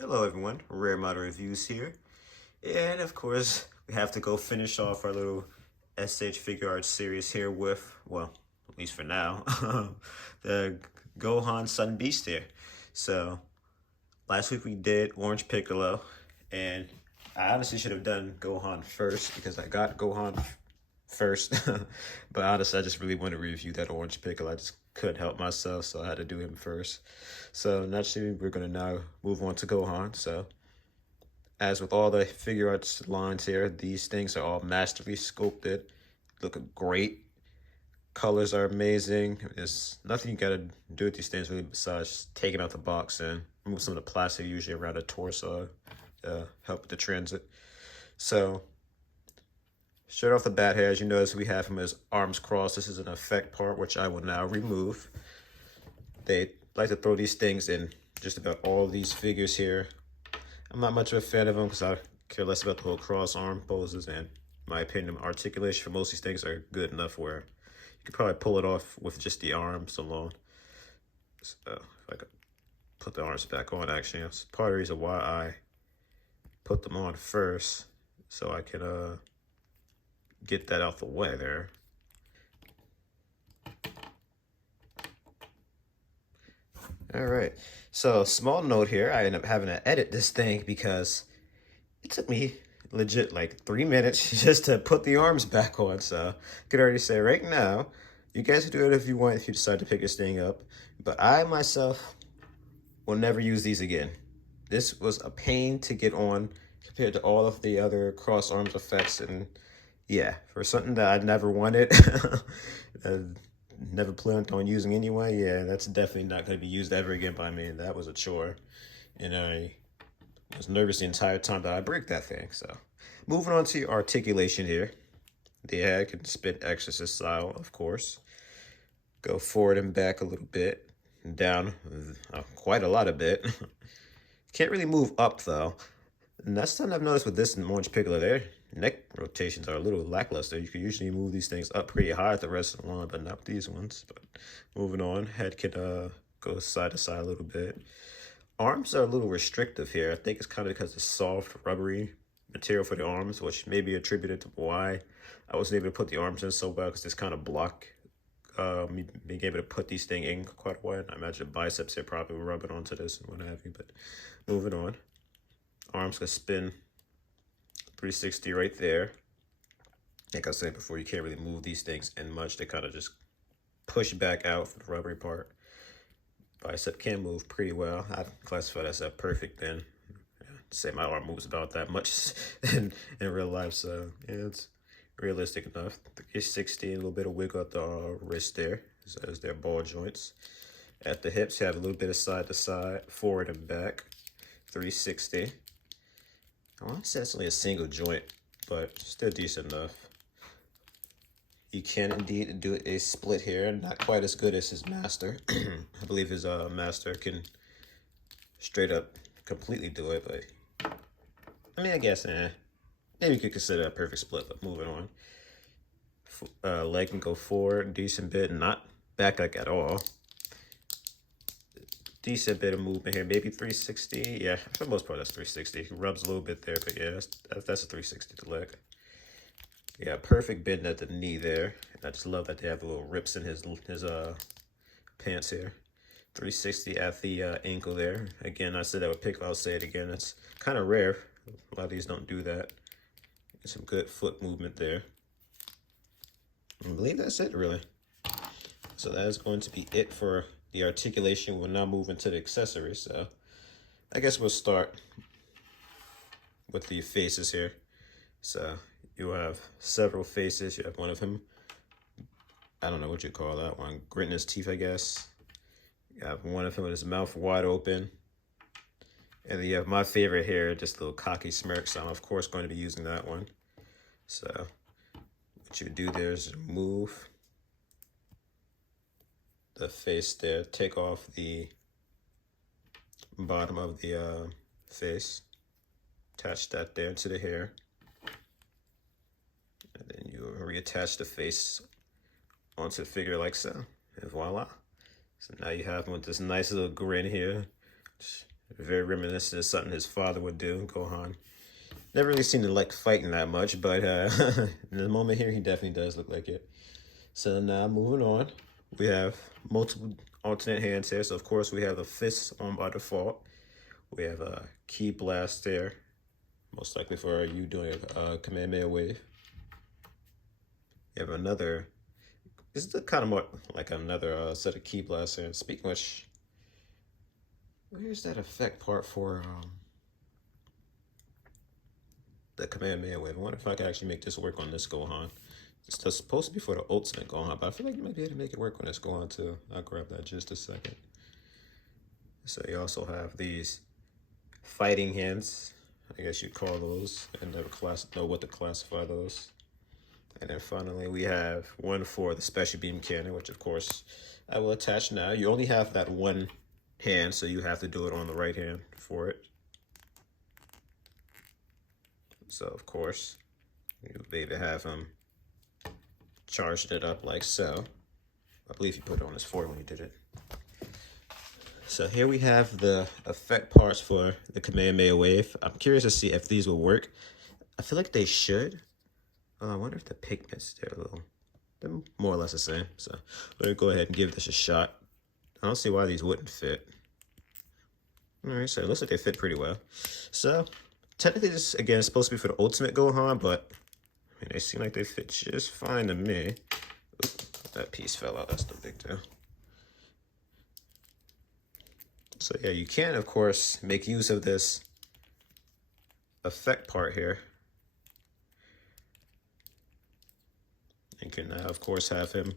Hello everyone, Rare Model Reviews here. And of course, we have to go finish off our little SH Figuarts series here with, well, at least for now, the Gohan Sun Beast here. So, last week we did Orange Piccolo, and I honestly should have done Gohan first because I got Gohan first. But honestly, I just really want to review that Orange Piccolo. I just couldn't help myself, so I had to do him first. So naturally, we're going to now move on to Gohan. So as with all the Figuarts lines here, these things are all masterfully sculpted, look great. Colors are amazing. There's nothing you gotta do with these things really besides taking out the box and remove some of the plastic usually around the torso, help with the transit. So straight off the bat here, as you notice, we have him as arms crossed. This is an effect part, which I will now remove. They like to throw these things in just about all of these figures here. I'm not much of a fan of them because I care less about the whole cross arm poses, and in my opinion, articulation for most of these things are good enough where you could probably pull it off with just the arms alone. So if I could put the arms back on, actually, that's part of the reason why I put them on first, so I can get that out the way there. All right, so small note here, I ended up having to edit this thing because it took me legit like 3 minutes just to put the arms back on. So I could already say right now, you guys can do it if you want, if you decide to pick this thing up, but I myself will never use these again. This was a pain to get on compared to all of the other cross arms effects, and yeah, for something that I never wanted, never planned on using anyway, yeah, that's definitely not going to be used ever again by me. That was a chore, and I was nervous the entire time that I break that thing. So moving on to articulation here. The head can spin exorcist style, of course. Go forward and back a little bit, down quite a lot of bit. Can't really move up though. And that's something I've noticed with this and Orange Piccolo. Their neck rotations are a little lackluster. You can usually move these things up pretty high at the rest of the line, but not these ones. But moving on, head can go side to side a little bit. Arms are a little restrictive here. I think it's kind of because the soft, rubbery material for the arms, which may be attributed to why I wasn't able to put the arms in so well, because this kind of block me being able to put these things in quite a while. I imagine the biceps here probably rubbing onto this and what have you, but moving on. Arms can spin 360 right there. Like I said before, you can't really move these things in much. They kind of just push back out for the rubbery part. Bicep can move pretty well. I classify that as a perfect then. Say my arm moves about that much in real life, so yeah, it's realistic enough. 360, a little bit of wiggle at the wrist there, as their ball joints. At the hips, you have a little bit of side to side, forward and back. 360. I want to say it's only a single joint, but still decent enough. You can indeed do a split here, not quite as good as his master. I believe his master can straight up completely do it, but I mean, I guess, maybe you could consider a perfect split, but moving on. Leg can go forward, decent bit, not back like at all. Decent bit of movement here, maybe 360. Yeah, for the most part, that's 360. He rubs a little bit there, but yeah, that's a 360 to leg. Yeah, perfect bend at the knee there. I just love that they have little rips in his pants here. 360 at the ankle there. Again, I said that with Piccolo, I'll say it again. It's kind of rare. A lot of these don't do that. Some good foot movement there. I believe that's it, really. So that is going to be it for the articulation. We'll now move into the accessories. So I guess we'll start with the faces here. So you have several faces. You have one of him, I don't know what you call that one, gritting his teeth, I guess. You have one of him with his mouth wide open. And then you have my favorite here, just a little cocky smirk. So I'm, of course, going to be using that one. So what you do there is move the face there, take off the bottom of the face, attach that there to the hair. And then you reattach the face onto the figure like so, and voila. So now you have him with this nice little grin here. Very reminiscent of something his father would do, Gohan. Never really seemed to like fighting that much, but in the moment here, he definitely does look like it. So now moving on, we have multiple alternate hands here. So of course we have the fists on by default. We have a key blast there, most likely for you doing a Kamehameha wave. You have another, this is kind of more like another set of key blasts here. Speaking of which, where's that effect part for the Kamehameha wave? I wonder if I can actually make this work on this Gohan. It's supposed to be for the ultimate Gohan, but I feel like you might be able to make it work on this Gohan too. I'll grab that just a second. So you also have these fighting hands, I guess you'd call those, and know what to classify those. And then finally we have one for the special beam cannon, which of course I will attach now. You only have that one hand, so you have to do it on the right hand for it. So of course you maybe have him charged it up like so. I believe he put it on his forehead when he did it. So here we have the effect parts for the Kamehameha wave. I'm curious to see if these will work. I feel like they should. I wonder if the pigments, they're more or less the same. So we're gonna go ahead and give this a shot. I don't see why these wouldn't fit. All right, so it looks like they fit pretty well. So technically this, again, is supposed to be for the ultimate Gohan, but I mean, they seem like they fit just fine to me. Oop, that piece fell out, that's no big deal. So yeah, you can, of course, make use of this effect part here. You can now, of course, have him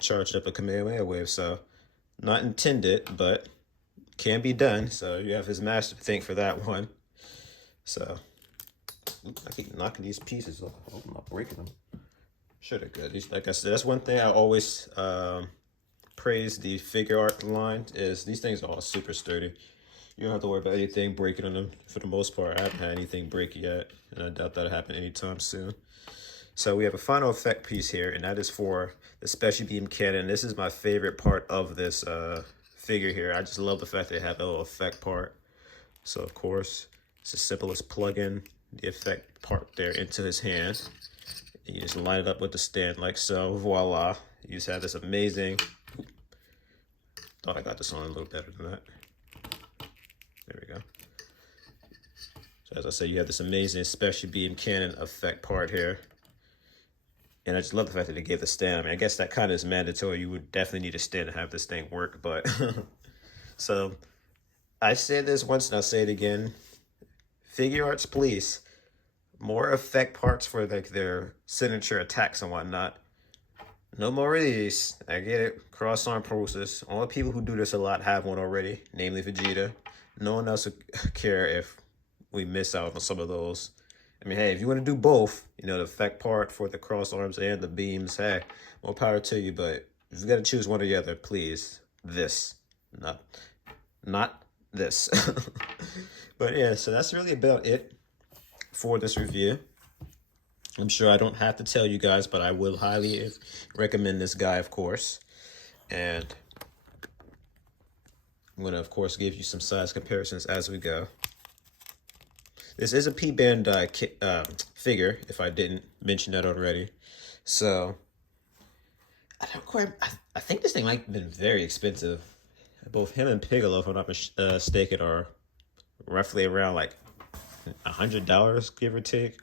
charge up a Kamehameha wave. So not intended, but can be done. So you have his master to thank for that one. So I keep knocking these pieces off. I hope I'm not breaking them. Sure they're good. Like I said, that's one thing I always praise the Figuarts line, is these things are all super sturdy. You don't have to worry about anything breaking on them for the most part. I haven't had anything break yet, and I doubt that'll happen anytime soon. So we have a final effect piece here, and that is for the special beam cannon. This is my favorite part of this figure here. I just love the fact they have a little effect part. So of course, it's as simple as plugging the effect part there into his hand. And you just line it up with the stand like so. Voila. You just have this amazing... Thought I got this on a little better than that. There we go. So as I said, you have this amazing special beam cannon effect part here. And I just love the fact that they gave the stand. I mean, I guess that kind of is mandatory. You would definitely need a stand to have this thing work. But so I said this once and I'll say it again. Figuarts, please. More effect parts for like their signature attacks and whatnot. No more of these. I get it. Cross arm poses. All the people who do this a lot have one already, namely Vegeta. No one else would care if we miss out on some of those. I mean, hey, if you want to do both, you know, the effect part for the cross arms and the beams, hey, more power to you. But if you got to choose one or the other, please, this, not this. But yeah, so that's really about it for this review. I'm sure I don't have to tell you guys, but I will highly recommend this guy, of course. And I'm going to, of course, give you some size comparisons as we go. This is a P-Bandai figure, if I didn't mention that already. So, I think this thing might have been very expensive. Both him and Piccolo, if I'm not mistaken, are roughly around like $100, give or take.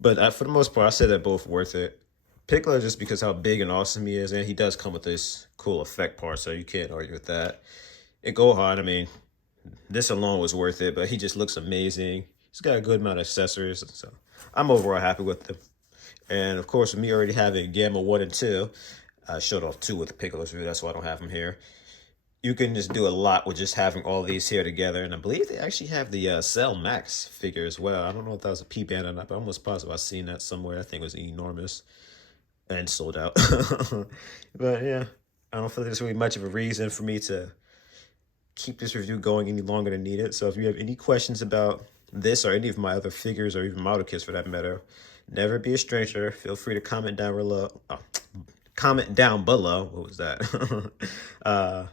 But for the most part, I say they're both worth it. Piccolo just because how big and awesome he is, and he does come with this cool effect part, so you can't argue with that. And Gohan, I mean, this alone was worth it, but he just looks amazing. He's got a good amount of accessories, so I'm overall happy with them. And of course, with me already having Gamma 1 and 2, I showed off 2 with Piccolo's review, that's why I don't have them here. You can just do a lot with just having all these here together. And I believe they actually have the Cell Max figure as well. I don't know if that was a P-Band or not, but I'm almost positive I've seen that somewhere. I think it was enormous and sold out. But yeah, I don't feel like there's really much of a reason for me to keep this review going any longer than needed. So if you have any questions about this or any of my other figures or even model kits for that matter, never be a stranger. Feel free to comment down below. Comment down below. What was that?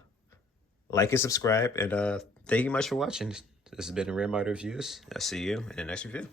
Like and subscribe, and thank you much for watching. This has been a Rare Mind Reviews. I'll see you in the next review.